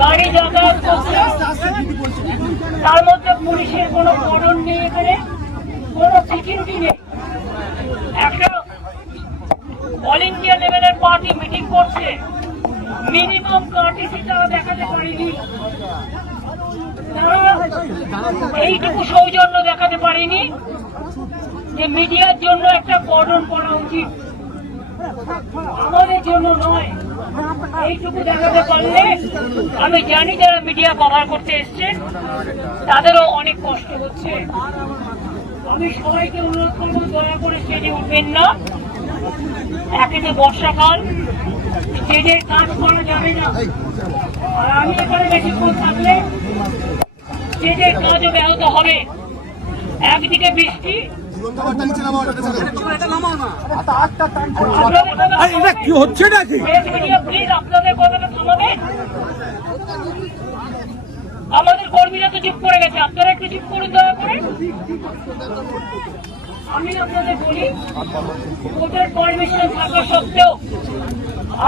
গাড়ি যাতায়াত করছে, তার মধ্যে পুলিশের কোনো কর্ডন নেই, এখানে কোনো সিকিউরিটি নেই। একটা অল ইন্ডিয়া লেভেলের পার্টি মিটিং করছে, মিনিমাম কার্টিসি তারা দেখাতে পারেনি, তারা এইটুকু সৌজন্য দেখাতে পারেনি যে মিডিয়ার জন্য একটা কর্ডন করা উচিত, আমাদের জন্য নয়। এইটুকু দেখাতে পারলে আমি জানি যারা মিডিয়া কভার করতে এসছেন তাদেরও অনেক কষ্ট হচ্ছে। আমি সবাইকে অনুরোধ করবো, দয়া করে স্টেজে উঠবেন না। একে তো বর্ষাকাল, স্টেজের কাজ করা যাবে না, আর আমি এখানে বেশিক্ষণ থাকলে স্টেজের কাজও ব্যাহত হবে। একদিকে বৃষ্টি, কি হচ্ছে নাকি? প্লিজ আপনাদের কথাটা থামাবেন। আমাদের কর্মীরা তো চুপ করে গেছে, আপনারা একটু চুপ করুন দয়া করে। আমি আপনাদের বলি, কোর্টের পারমিশন থাকা সত্ত্বেও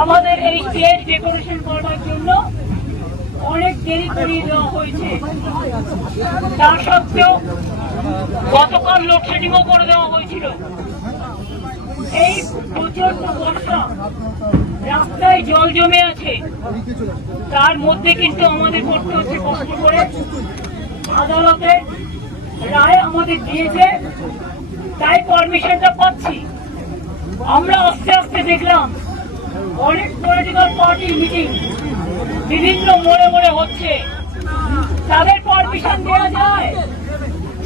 আমাদের এই স্টেজ ডেকোরেশন করবার জন্য অনেক দেরি করিয়ে দেওয়া হয়েছে। তা সত্ত্বেও গতকাল লোডশেডিংও করে দেওয়া হয়েছিল। এই প্রচন্ড বর্ষা, রাস্তায় জল জমে আছে, তার মধ্যে কিন্তু আমাদের করতে হচ্ছে কষ্ট করে। আদালতে রায় আমাদের দিয়েছে, তাই পারমিশনটা পাচ্ছি। আমরা আস্তে আস্তে দেখলাম অনেক পলিটিক্যাল পার্টি মিটিং বিভিন্ন মোড়ে মোড়ে হচ্ছে, তাদের পারমিশন দেওয়া যায়,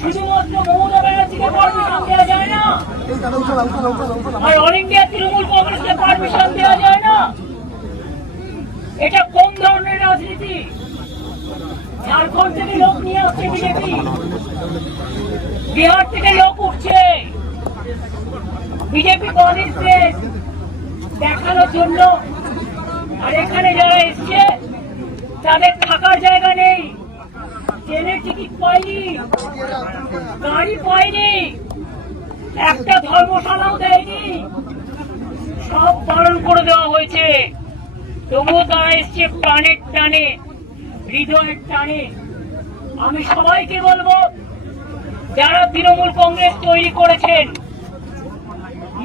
শুধুমাত্র মমতা ব্যানার্জিকে পারমিশন দেওয়া যায় না, আর অল ইন্ডিয়া তৃণমূল কংগ্রেসকে পারমিশন দেওয়া যায় না। এটা কোন ধরনের রাজনীতি? ঝাড়খণ্ড থেকে লোক নিয়ে আসছে বিজেপি, বিহার থেকে লোক উঠছে বিজেপি কংগ্রেসকে দেখানোর জন্য, আর এখানে যারা এসছে তাদের থাকার জায়গা নেই, ট্রেনের টিকিট পাইনি, গাড়ি পাইনি, একটা ধর্মশালাও দেয়নি, সব পালন করে দেওয়া হয়েছে। তবুও তারা এসছে প্রাণের টানে, হৃদয়ের টানে। আমি সবাইকে বলবো, যারা তৃণমূল কংগ্রেস তৈরি করেছেন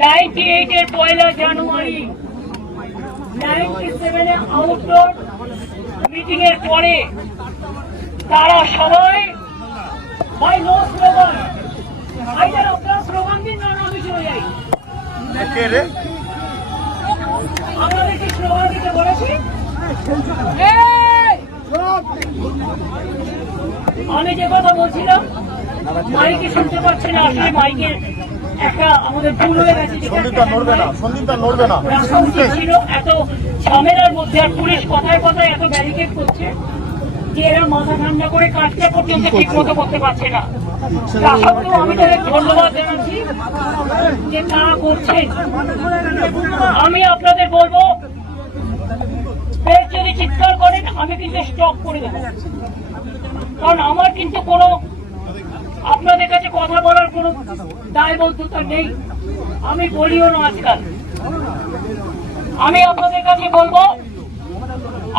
98-এর 1 জানুয়ারি, 97-এ আউটডোর মিটিং এর পরে তারা সবাই ভাই নো স্লোগান, ভাইদের আপনারা স্লোগান দিন না, আমি চলে যাই। আমাদের কি স্লোগান দিতে বলেছি? আমি যে কথা বলছিলাম মাইকে শুনতে পাচ্ছি না, আসলে মাইকের একটা আমাদের ভুল হয়ে গেছে, ছিল এত ঝামেলার মধ্যে, আর পুলিশ কথায় কথায় এত ব্যারিকেড করছে যে এরা মাথা ঠান্ডা করে কাজটা পর্যন্ত ঠিক মতো করতে পারছে না। তা সত্ত্বেও আমি তাদের ধন্যবাদ জানাচ্ছি যে তারা করছেন। আমি আপনাদের বলবো, যদি চিৎকার করেন আমি কিন্তু স্টপ করে দেবো, কারণ আমার কিন্তু কোনো আপনাদের কাছে কথা বলার কোনো দায়বদ্ধতা নেই, আমি বলিও না আজকাল। আমি আপনাদের কাছে বলবো,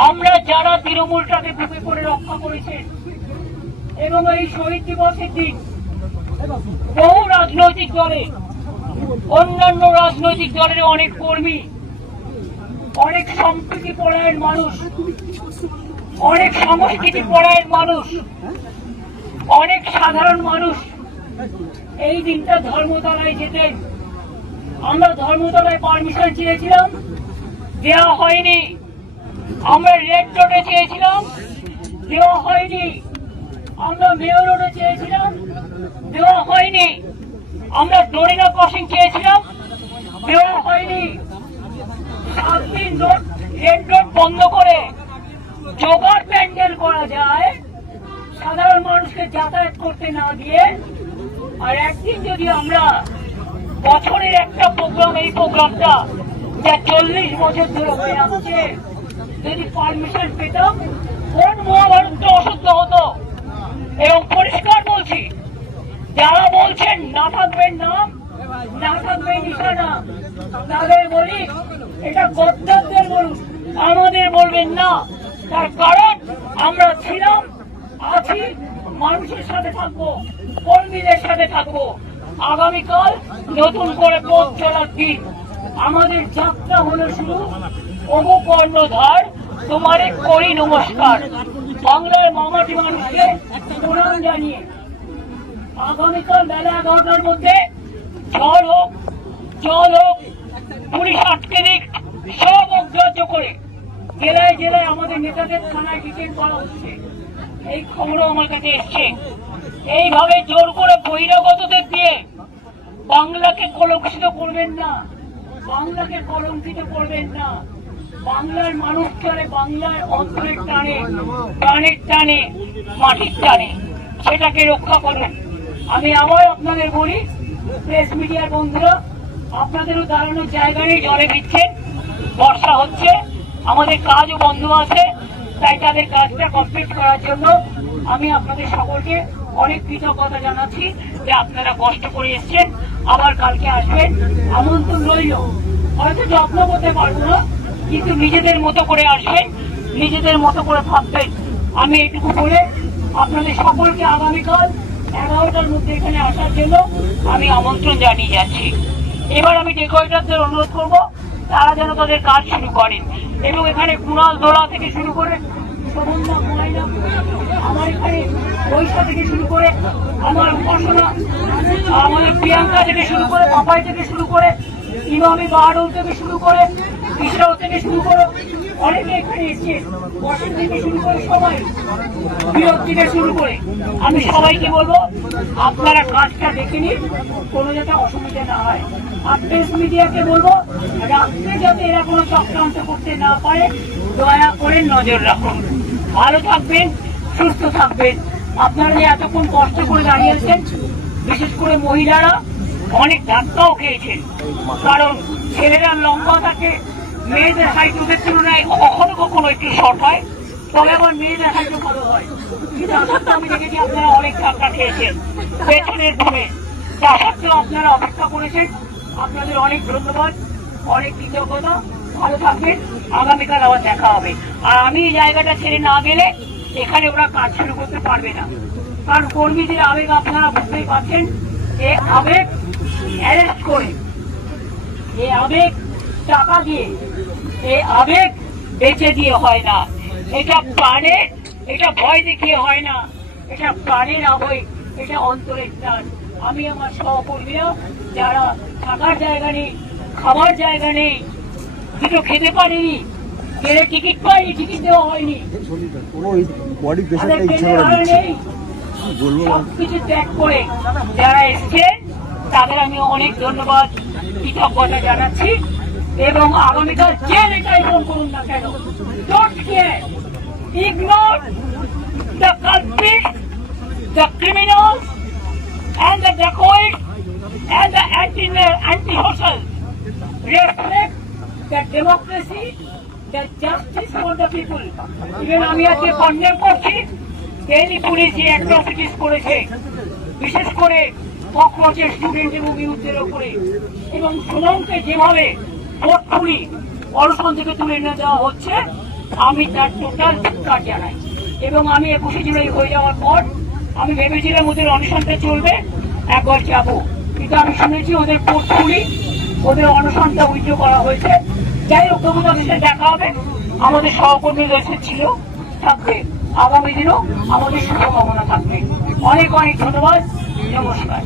আমরা যারা তৃণমূলটাকে বুকে করে রক্ষা করেছেন এবং এই শহীদ দিবসের দিন বহু রাজনৈতিক দলে, অন্যান্য রাজনৈতিক দলের অনেক কর্মী, অনেক সম্প্রীতি পরায়ণ মানুষ, অনেক সংস্কৃতি পরায়ণ মানুষ, অনেক সাধারণ মানুষ এই দিনটা ধর্মতলায় যেতেন। আমরা ধর্মতলায় পারমিশন চেয়েছিলাম, দেওয়া হয়নি। আমরা রেড রোডে চেয়েছিলাম, দেওয়া হয়নি। আমরা মেয়র রোডে চেয়েছিলাম, দেওয়া হয়নি। আমরা ডোরিনা ক্রসিং চেয়েছিলাম, দেওয়া হয়নি। 7 দিন রেড রোড বন্ধ করে জোগাড় প্যান্ডেল করা যায় সাধারণ মানুষকে যাতায়াত করতে না দিয়ে, আর একদিন যদি আমরা বছরের একটা প্রোগ্রাম, এই প্রোগ্রামটা যা 40 বছর ধরে হয়ে আসছে, যদি পারমিশন পেতাম, কোন মহাভারতটা অশুদ্ধ হতো। এবং পরিষ্কার বলছি, যারা বলছেন না থাকবেন নাম, না থাকবে নিশানা, তাদের বলি এটা গদ্দারদের বলুন, আমাদের বলবেন না। তার কারণ আছি, মানুষের সাথে থাকবো, কর্মীদের সাথে থাকবো। আগামীকাল নতুন করে পথ চলার দিন। আমাদের যাত্রা হলো শুরু। ওগো কর্ণধার, তোমারে করি নমস্কার। বাংলার মামাটি মানুষকে প্রণাম জানিয়ে আগামীকাল বেলা 11টার মধ্যে ঝড় হোক, জল হোক, পুলিশ আটকে দিক, সব অগ্রাহ্য করে জেলায় জেলায় আমাদের নেতাদের থানায় ডিটেইন করা হচ্ছে। এই খবরও আমার কাছে এসছে। এইভাবে জোর করে বহিরাগতদের দিয়ে বাংলাকে কলঙ্কিত করবেন না, বাংলাকে কলঙ্কিত করবেন না। বাংলার মানুষ চলে বাংলার অন্তরের টানে, প্রাণের টানে, মাটির টানে, সেটাকে রক্ষা করুন। আমি আবার আপনাদের বলি, প্রেস মিডিয়ার বন্ধুরা, আপনাদেরও দাঁড়ানোর জায়গা নেই, জলে ভিজছেন, বর্ষা হচ্ছে, আমাদের কাজও বন্ধ আছে, তাই তাদের কাজটা কমপ্লিট করার জন্য আমি আপনাদের সকলকে অনেক কৃতজ্ঞতা জানাচ্ছি যে আপনারা কষ্ট করে এসছেন, আবার কালকে আসবেন, আমন্ত্রণ রইল। হয়তো যত্ন করতে পারবো না, কিন্তু নিজেদের মতো করে আসবেন, নিজেদের মতো করে থাকবেন। আমি এটুকু বলে আপনাদের সকলকে আগামীকাল 11টার মধ্যে এখানে আসার জন্য আমি আমন্ত্রণ জানিয়ে যাচ্ছি। এবার আমি ডেকোরেটরদের অনুরোধ করব তারা যেন তাদের কাজ শুরু করেন, এবং এখানে কুণাল দোলা থেকে শুরু করে শোভনদা, ময়না, আমার এখানে বৈশা থেকে শুরু করে আমার উপাসনা, আমাদের প্রিয়াঙ্কা থেকে শুরু করে, পাপাই থেকে শুরু করে, ইমামি বাহারুল থেকে শুরু করে, ইসরাও থেকে শুরু করে অনেকে এখানে এসছে, বসেন থেকে শুরু করে সবাই, বিরোধ থেকে শুরু করে, আমি সবাইকে বলবো আপনারা কাজটা দেখে নিন, কোনো যাতে অসুবিধা না হয়। আর প্রেস মিডিয়াকে বলবো রাত্রে যাতে এরা কোনো চক্রান্ত করতে না পারে দয়া করে নজর রাখুন। ভালো থাকবেন, সুস্থ থাকবেন। আপনারা যে এতক্ষণ কষ্ট করে দাঁড়িয়েছেন, বিশেষ করে মহিলারা অনেক ধাক্কাও খেয়েছেন, কারণ ছেলেরা লম্বা থাকে, মেয়েদের হাইট ওদের তুলনায় কখনো কখনো একটু শর্ট হয়, তবে আবার মেয়েদের হাইটও ভালো হয়। কিন্তু আমি দেখেছি আপনারা অনেক ধাক্কা খেয়েছেন পেছনের ঘুমে, তা সত্ত্বেও আপনারা অপেক্ষা করেছেন, আপনাদের অনেক ধন্যবাদ, অনেক কৃতজ্ঞতা। ভালো থাকবেন, আগামীকাল আবার দেখা হবে। আর আমি এই জায়গাটা ছেড়ে না গেলে এখানে ওরা কাজ শুরু করতে পারবে না, কারণ কর্মীদের আবেগ আপনারা বুঝতেই পারছেন। এই আবেগ অ্যারেস্ট করে, এই আবেগ টাকা দিয়ে, এই আবেগ বেচে দিয়ে হয় না, এটা প্রাণে, এটা ভয় দেখিয়ে হয় না, এটা প্রাণের আবেগ, এটা অন্তরের টান। আমি আমার সহকর্মীরা যারা থাকার জায়গা নেই, খাবার জায়গা নেই, দুটো খেতে পারিনি, গেলে টিকিট পাইনি, টিকিট দেওয়া হয়নি, নেই, সবকিছু ত্যাগ করে যারা এসছেন তাদের আমি অনেক ধন্যবাদ, কৃতজ্ঞতা জানাচ্ছি। এবং আগামীকাল যে নেতাই ফোন করুন না কেন, don't care, ignore the culprit, the criminals and the dacoits and the anti-social. Respect the democracy, the justice for the people. Even আমি আজকে কন্ডেম করছি দিল্লি পুলিশ যে অ্যাট্রসিটিস করেছে, বিশেষ করে ককরোচের স্টুডেন্ট এবং ইউথদের ওপরে, এবং সুনামকে যেভাবে ভোটপুরি অনশন থেকে তুলে নিয়ে যাওয়া হচ্ছে, আমি তার টোটাল ধিক্কার জানাই। এবং আমি 21শে জুলাই হয়ে যাওয়ার পর আমি ভেবেছিলাম ওদের অনশনটা চলবে, একবার যাবো, কিন্তু আমি শুনেছি ওদের পোর্টফুলি, ওদের অনশনটা উইথড্র করা হয়েছে। যাই হোক, তবু তাদের সাথে দেখা হবে, আমাদের সহকর্মীদের ছিল, থাকবে, আগামী দিনও আমাদের শুভকামনা থাকবে। অনেক অনেক ধন্যবাদ, নমস্কার।